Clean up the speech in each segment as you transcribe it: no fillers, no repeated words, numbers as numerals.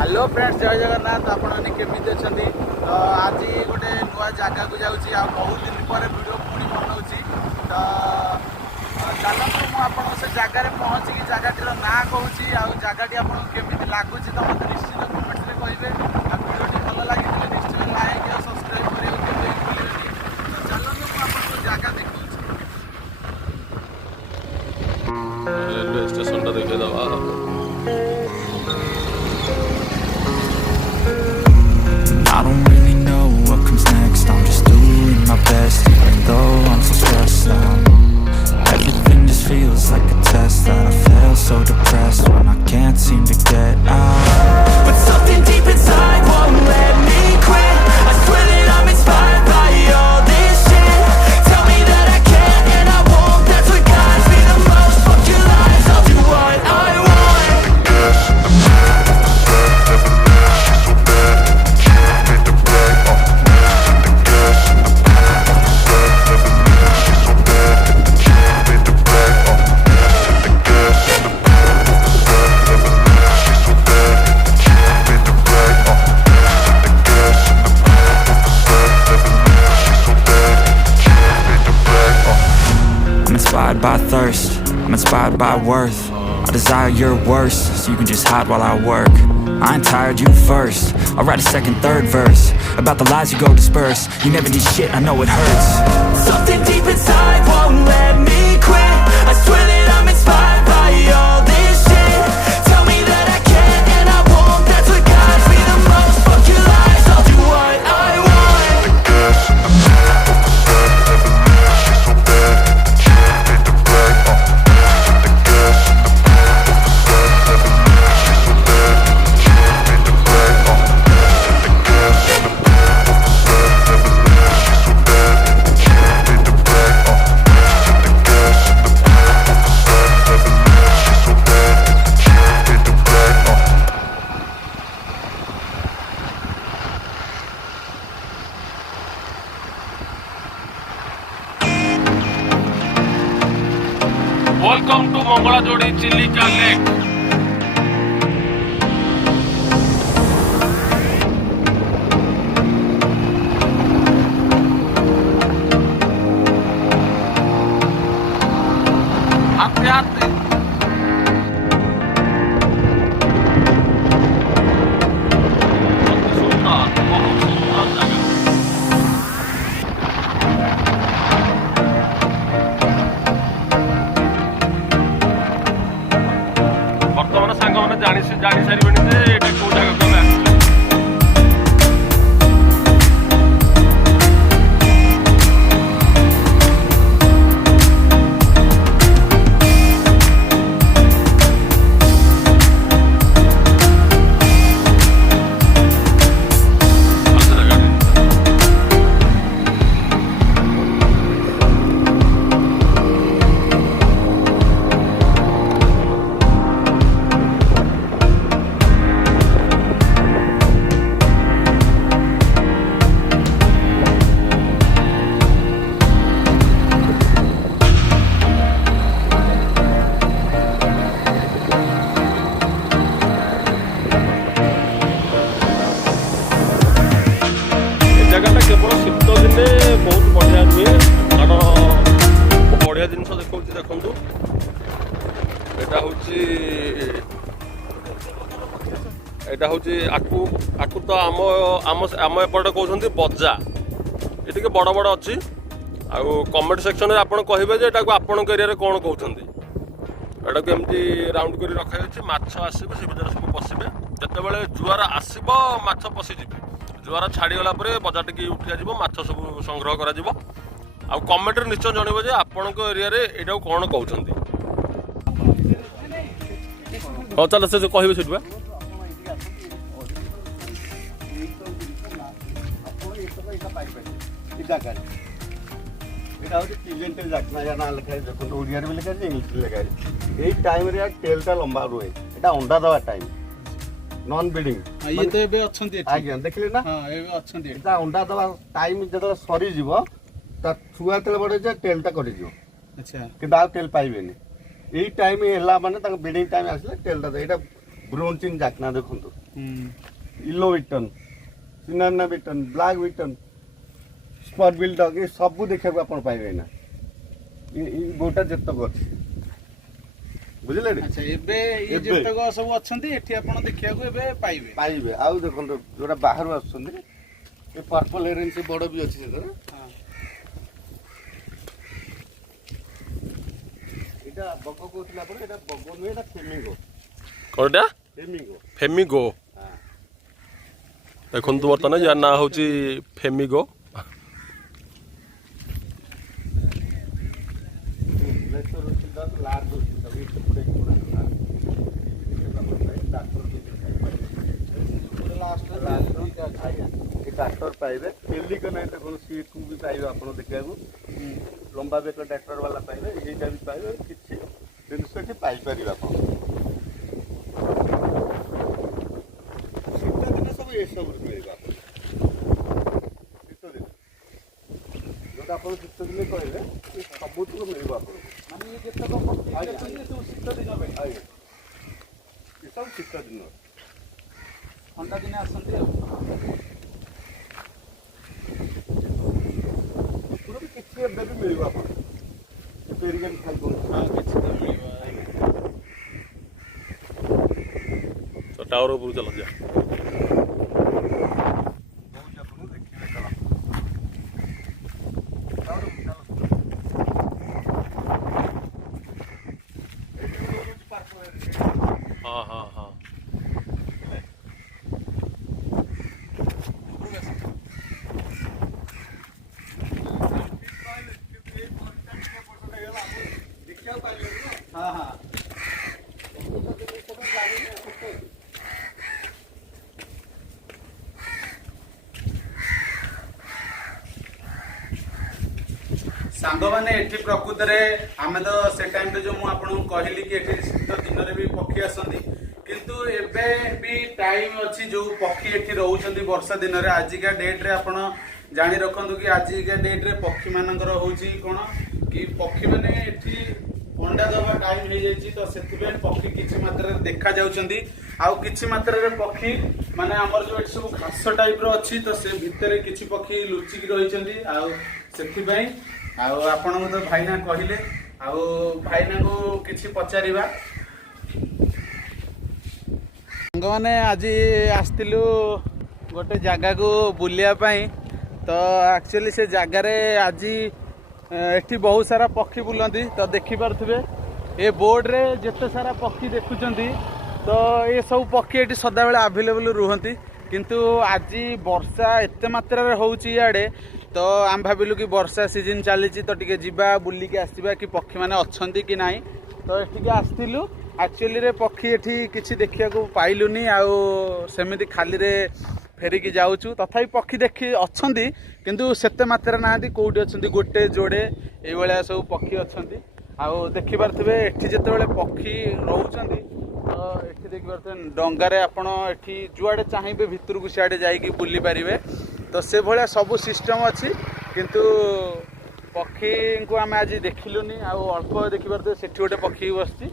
Hello friends, जय जगन्नाथ। आपने केमी अच्छा? तो आज गोटे नुआ जगह को जाऊँगी आ बहुत दिन पर वीडियो पुणी बनाऊँगी। तो चलते मुझे से जगार पहुँचिकी जगह ना कहूँ जगह आपको केमी लगुच तो मतलब निश्चित कमेंट्स में कहे। वीडियो भल लगी निश्चित लाइक और सब्सक्राइब करेंगे भूलें। तो चलते मुझे जगह देखा रेलवे स्टेशन टा देखे दवा। I don't really know what comes next. I'm just doing my best, even though I'm so stressed out. Everything just feels like a test that I fail, so depressed when I can't seem to get out. But something deep inside won't let me quit. I swear that I'm inspired by all this shit. Tell me that I can't and I won't. That's what guides me the most. Fuck your lies, I'll do what I want. By thirst, I'm inspired by worth. I desire your worst, so you can just hide while I work. I ain't tired, you first. I'll write a second, third verse about the lies you go disperse. You never did shit, I know it hurts. Something deep inside won't let me quit. I swear that I'm inspired by all this shit. Tell me that I can't and I won't. That's what guides me the most. Fuck your lies, I'll do what I want. Welcome to Mangalajodi Chilika lake. आते आते बर्तमान सांग मैंने जानी सारे ये कौ जगह को जगह केवल शीत दिने बहुत बढ़िया नुहे कारण बढ़िया जिन देखा देखु आकु तो आम एपटे कहते बजा ये बड़ बड़ अच्छी आउ कमेंट सेक्शन में आपड़ कहे आपण एरिया कौन कहते एटा को एमती राउंड कर रखा माछ आसब से भितर सब पशे जिते जुआर आसब माछ पशिजे जुआर छाड़गला बजार टी उठी जा माछ सब संग्रह कर कमेंट निश्चय जनइब जे आपण एरिया यहाँ कौन कहते। हाँ चल से कहे से टेलटा लंबा रुहे यहाँ अंडा दवा टाइम नॉन ब्रीडिंग ये तो एबे अछंती आज्ञा देखले ना। हां एबे अछंती एटा अंडा दवा टाइम जदो सरी जीवो ता छुआ तेल बडे जे टेलटा करि दियो। अच्छा कि दाव टेल पाइबेनी एई टाइम हेला माने ता ब्रीडिंग टाइम आसले टेलटा एटा ब्रोनचिन जाकना देखो yellow bittern cinnamon bittern black bittern spot billed duck ये सब देखा आप पाइबे ना गोटा जतक अच्छी बुझे अच्छा एबे ये जतक सब अछंती एठी आपण देखिया को एबे पाइबे पाइबे आउ देखो जोटा बाहर आसुंदी ये पर्पल हेरन से बड़ भी अच्छी से एटा बग कहतला पर एटा बग नुहे एटा फेमिंगो कोनटा फेमिंगो फेमिगो देखନ୍ତୁ ବର୍ତ୍ତମାନ ୟା ନାଁ ହେଉଛି ଫେମିଗो ट्राक्टर पाइबे पेलिकन देखो सीट को भी पाइबे आप देखा लंबा बेक ट्राक्टर वाला पाइबे यहीटा भी पाइबे किसी जिनस कि पाइपर आप शीत दिन सब ये सब मिल शीत दिन जो आप शीत दिन कहले सबुठ मिल आप सब शीत दिन ठंडा दिन आसंती किसी भी मिल आप पेरिगन खाई କିଛି ତ ମିଳିବ ତ ଟାୱାର ଉପରକୁ ଚାଲ ଯା ହଁ ହଁ ହଁ हाँ हाँ सांग मैंने एठी प्रकृत में आम तो से टाइम जो मुझे कहली कि एठी शीत दिन में भी पक्षी आसती किंतु एबे भी टाइम अच्छी जो पक्षी एठी रहउछंती वर्षा दिन में आजिका डेट रे आपण जानी रखंतु कि आजिका डेट रे पक्षी मानकर होउची कोन कि पक्षी माने एठी अंडा दबा टाइम हो जाइए तो से पक्षी किसी मात्रा देखा जाउछंती आउ किसी मात्रा पक्षी माने हमर जो एठी सब घास टाइप रो अछि तो से भितरे किसी पक्षी लुचिक रहिछंती आउ सेथि पई आउ आपण तो भाईना कहले आउ भाईना को किसी पचारिबा मैंने आज आसलु गोटे जगह को बुलिया पाई तो एक्चुअली से जगार आज एठी बहुत सारा पक्षी बुलती तो देखिपे ये बोर्ड रे जिते सारा पक्षी देखुंत तो ये सब पक्षी ये सदा बेले आवेलेबल रुहती किंतु आज वर्षा एत मात्रा होउची इयाडे तो आम भाविलु कि वर्षा सीजन चली तो टिके जिबा बुलिकी आसवा कि पक्षी माने अछंती कि नाही तो एठिके आसथिलु एक्चुअली रे पक्षी एठी किछि देखिया को पाइलुनी आउ सेमिति खाली रे फेरिकी जाऊँ तथापि पक्षी देखी अछंती किंतु सेते मात्रा नांती कोउठी अछंती गोटे जोड़े ए भलिया सब पक्षी अछंती आउ देखि पारथिबे एठी जेतेबेले पक्षी रहउछंती तो एठी देखि पारथिबे डंगारे आपण एठी जुआडे चाहिबे भितरकु सियाडे जाईकी बुली पारिबे तो से भलिया सब सिस्टम अछि किंतु पक्षी को आम आज देखिलुनी आउ अल्प देखि पारथिबे सेठी गोटे पक्षी बसची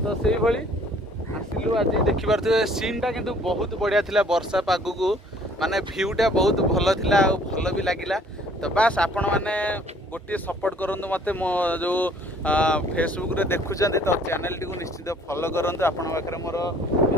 तो से भली आसिलु आज देखि पारथिबे सीन टा किंतु बहुत बढ़िया थिला वर्षा पागु माने भ्यूटा बहुत भल थिला आ भल भी लागिला तो बास आपण माने गोटे सपोर्ट करंतु मते मो जो फेसबुक रे देखुचंती तो चैनल टी को निश्चित फॉलो करंतु आपण पाखरे मोर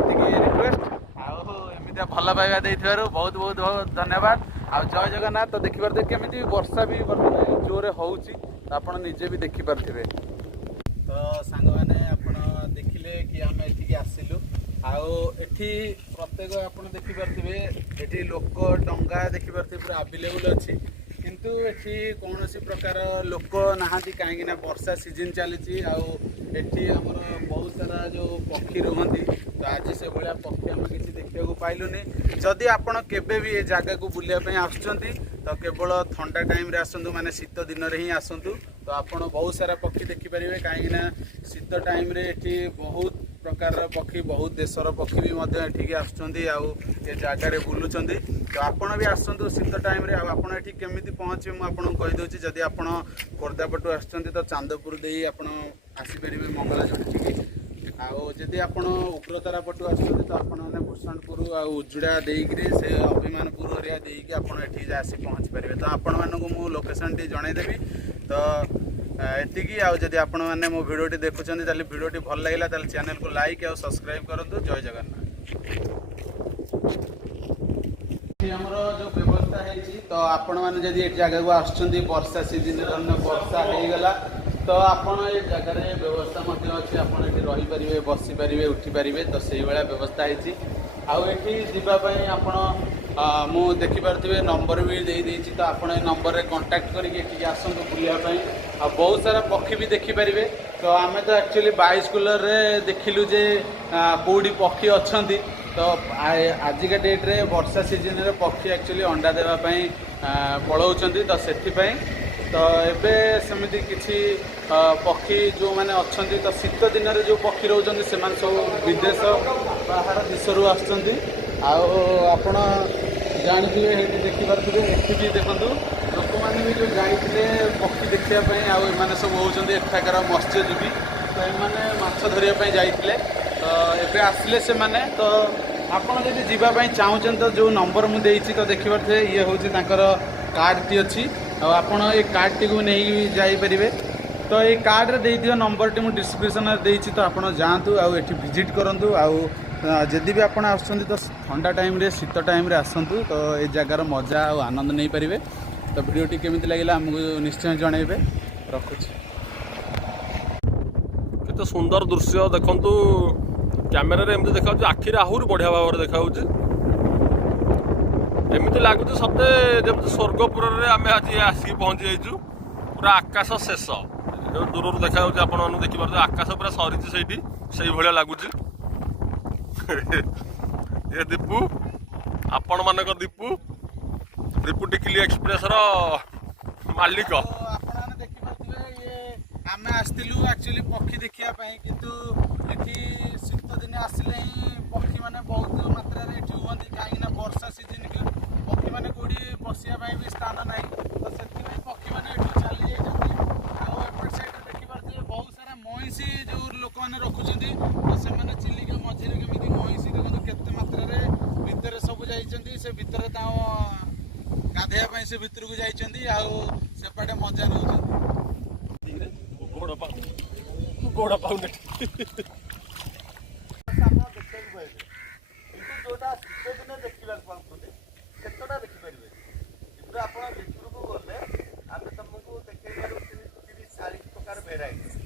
एतिकी रिक्वेस्ट आउ एमितिया भल पाइबा देइथिबारु बहुत बहुत बहुत धन्यवाद आ जय जगन्नाथ तो देखि पारथे केमिति वर्षा भी वर्तमान जोरे होउची तो आपण निजे भी देखि पारथिबे तो सांग माने आपण देखिले कि आम एठिकी आसिलु आउ एठी प्रत्येक आपण देखि पारथिबे एठी लोक डंगा देखि पारथिबे पूरा अवेलेबल अछि किंतु एठी कौनसी प्रकार लोक नाहांती कहीं ना वर्षा सीजन चली आउ एठी हमर बहुत सारा जो पक्षी रुहंती तो आज से भाया पक्षी आम किसी देखा पाइलुनी जदि आपण केबे भी ए जगह को बुलिया पे आसुचंती तो केवल ठंडा टाइम रे आसंतु माने शीत दिन रे ही आसंतु तो आपण बहुत सारा पक्षी देखि परिबे कहीं ना शीत टाइम रे एठी बहुत प्रकार पक्षी बहुत देशर पक्षी भी मध्य एठिकी आसुचंती आउ ए जगह रे बुलुचंती तो आपण भी आसंतु शीत टाइम रे आपण एठी केमिति पहुंचे मु आपण कहि दोछि जदि आपण खोर्धा पटु आसुचंती तो चांदपुर देई आपण आसी परिबे मंगला जोठी ଆଉ ଯଦି ଆପଣ ଉଗ୍ରତାରା ପଟୁ ଆସୁଛନ୍ତି ତ ଆପଣମାନେ ଭୂଷଣପୁର ଆଉ ଉଜୁଡ଼ା ଦେଇକିରି ସେ ଅଭିମାନପୁର ଏରିଆ ଦେଇକି ଆପଣ ଏଠିକି ଆସି ପହଞ୍ଚି ପାରିବେ। ତ ଆପଣମାନଙ୍କୁ ମୁଁ ଲୋକେସନ୍ଟି ଜଣାଇଦେବି। ତ ଏତିକି। ଆଉ ଯଦି ଆପଣମାନେ ମୋ ଭିଡ଼ିଓଟି ଦେଖୁଛନ୍ତି ତାହେଲେ ଭିଡ଼ିଓଟି ଭଲ ଲାଗିଲା ତାହେଲେ ଚ୍ୟାନେଲକୁ ଲାଇକ୍ ଆଉ ସବସ୍କ୍ରାଇବ୍ କରନ୍ତୁ। ଜୟ ଜଗନ୍ନାଥ। ଆମର ଯେଉଁ ବ୍ୟବସ୍ଥା ହେଇଛି ତ ଆପଣମାନେ ଯଦି ଏ ଜାଗାକୁ ଆସୁଛନ୍ତି ବର୍ଷା ସିଜନରେ ଧରିନିଅ ବର୍ଷା ହେଇଗଲା ତ ଆପଣ ଏ ଜାଗାରେ ବ୍ୟବସ୍ଥା ମଧ୍ୟ ଅଛି। ଆପଣ ଏଠି ରହିପାରିବେ, ବସିପାରିବେ, ଉଠିପାରିବେ। ତ ସେଇଭଳିଆ ବ୍ୟବସ୍ଥା ହେଇଛି। ଆଉ ଏଠି ଯିବା ପାଇଁ ଆପଣ ମୁଁ ଦେଖିପାରୁଥିବେ ନମ୍ବର ବି ଦେଇଦେଇଛି। ତ ଆପଣ ଏ ନମ୍ବରରେ କଣ୍ଟାକ୍ଟ କରିକି ଏଠିକି ଆସନ୍ତୁ ବୁଲିବା ପାଇଁ। ଆଉ ବହୁତ ସାରା ପକ୍ଷୀ ବି ଦେଖିପାରିବେ। ତ ଆମେ ତ ଆକ୍ଚୁଆଲି ବାଇସ୍କୁଲରରେ ଦେଖିଲୁ ଯେ କେଉଁଠି ପକ୍ଷୀ ଅଛନ୍ତି। ତ ଆଜିକା ଡେଟ୍ରେ ବର୍ଷା ସିଜନରେ ପକ୍ଷୀ ଆକ୍ଚୁଆଲି ଅଣ୍ଡା ଦେବା ପାଇଁ ପଳାଉଛନ୍ତି। ତ ସେଥିପାଇଁ ତ ଏବେ ସେମିତି କିଛି ପକ୍ଷୀ ଯେଉଁମାନେ ଅଛନ୍ତି ତ ଶୀତ ଦିନରେ ଯେଉଁ ପକ୍ଷୀ ରହୁଛନ୍ତି ସେମାନେ ସବୁ ବିଦେଶ ବାହାର ଦେଶରୁ ଆସୁଛନ୍ତି। ଆଉ ଆପଣ ଜାଣିଥିବେ ଏଠି ଦେଖିପାରୁଥିବେ ଏଠି ବି ଦେଖନ୍ତୁ ଲୋକମାନେ ବି ଯେଉଁ ଯାଇଥିଲେ ପକ୍ଷୀ ଦେଖିବା ପାଇଁ ଆଉ ଏମାନେ ସବୁ ହେଉଛନ୍ତି ଏଠାକାର ମତ୍ସ୍ୟଜୀବୀ। ତ ଏମାନେ ମାଛ ଧରିବା ପାଇଁ ଯାଇଥିଲେ। ତ ଏବେ ଆସିଲେ ସେମାନେ। ତ ଆପଣ ଯଦି ଯିବା ପାଇଁ ଚାହୁଁଛନ୍ତି ତ ଯେଉଁ ନମ୍ବର ମୁଁ ଦେଇଛି ତ ଦେଖିପାରୁଥିବେ ଇଏ ହେଉଛି ତାଙ୍କର କାର୍ଡ଼ଟି ଅଛି। ଆଉ ଆପଣ ଏ କାର୍ଡ଼ଟିକୁ ନେଇକି ଯାଇପାରିବେ। ତ ଏଇ କାର୍ଡ଼ରେ ଦେଇଥିବା ନମ୍ବରଟି ମୁଁ ଡିସ୍କ୍ରିପସନରେ ଦେଇଛି। ତ ଆପଣ ଯାଆନ୍ତୁ ଆଉ ଏଠି ଭିଜିଟ୍ କରନ୍ତୁ। ଆଉ ଯଦି ବି ଆପଣ ଆସୁଛନ୍ତି ତ ଥଣ୍ଡା ଟାଇମ୍ରେ ଶୀତ ଟାଇମ୍ରେ ଆସନ୍ତୁ। ତ ଏ ଜାଗାର ମଜା ଆଉ ଆନନ୍ଦ ନେଇପାରିବେ। ତ ଭିଡ଼ିଓଟି କେମିତି ଲାଗିଲା ଆମକୁ ନିଶ୍ଚୟ ଜଣାଇବେ। ରଖୁଛି। କେତେ ସୁନ୍ଦର ଦୃଶ୍ୟ ଦେଖନ୍ତୁ। କ୍ୟାମେରାରେ ଏମିତି ଦେଖାଯାଉଛି, ଆଖିରେ ଆହୁରି ବଢ଼ିଆ ଭାବରେ ଦେଖାଯାଉଛି। ଏମିତି ଲାଗୁଛି ସତେ ଯେମିତି ସ୍ୱର୍ଗପୁରରେ ଆମେ ଆଜି ଆସିକି ପହଞ୍ଚି ଯାଇଛୁ। ପୁରା ଆକାଶ ଶେଷ ଯେଉଁ ଦୂରରୁ ଦେଖାଯାଉଛି ଆପଣମାନଙ୍କୁ ଦେଖିପାରୁଥିବେ ଆକାଶ ପୁରା ସରିଛି ସେଇଠି, ସେଇଭଳିଆ ଲାଗୁଛି। ଏ ଦୀପୁ, ଆପଣମାନଙ୍କ ଦୀପୁ ଟିକିଲି ଏକ୍ସପ୍ରେସର ମାଲିକ। ଆପଣମାନେ ଦେଖିପାରୁଥିବେ ଇଏ ଆମେ ଆସିଥିଲୁ ଆକ୍ଚୁଆଲି ପକ୍ଷୀ ଦେଖିବା ପାଇଁ। କିନ୍ତୁ ଏଠି ଶୀତ ଦିନେ ଆସିଲେ ହିଁ ପକ୍ଷୀମାନେ ବହୁତ ମାତ୍ରାରେ ଏଠି ହୁଅନ୍ତି। କାହିଁକିନା ବର୍ଷା ସିଜନକୁ ପକ୍ଷୀମାନେ କେଉଁଠି ବସିବା ପାଇଁ ବି ସ୍ଥାନ ନାହିଁ। ତ ସେଥିପାଇଁ ପକ୍ଷୀମାନେ ଏଠୁ ଚାଲି ଯାଇଛନ୍ତି। ଆଉ ଏପଟ ସାଇଡ଼ରେ ଦେଖିପାରୁଥିବେ ବହୁତ ସାରା ମଇଁଷି ଯେଉଁ ଲୋକମାନେ ରଖୁଛନ୍ତି। ତ ସେମାନେ ଚିଲିକା ମଝିରେ କେମିତି ମଇଁଷି ଦେଖନ୍ତୁ କେତେ ମାତ୍ରାରେ ଭିତରେ ସବୁ ଯାଇଛନ୍ତି। ସେ ଭିତରେ ତାଙ୍କ ଗାଧୋଇବା ପାଇଁ ସେ ଭିତରକୁ ଯାଇଛନ୍ତି। ଆଉ ସେପଟେ ମଜା ନେଉଛନ୍ତି। ଗୋଡ଼ ପାଉନି। ଆପଣ ଦେଖିବାକୁ ପାଇବେ କିନ୍ତୁ ଯୋଉଟା ଶୀତ ଦିନେ ଦେଖିବାକୁ ପାଉଛନ୍ତି ସେତେଟା ଦେଖିପାରିବେ। କିନ୍ତୁ ଆପଣ ଭିତରକୁ ଗଲେ ଆମେ ତମକୁ ଦେଖେଇ ପାରୁ 30-40 ପ୍ରକାର ଭେରାଇଟି।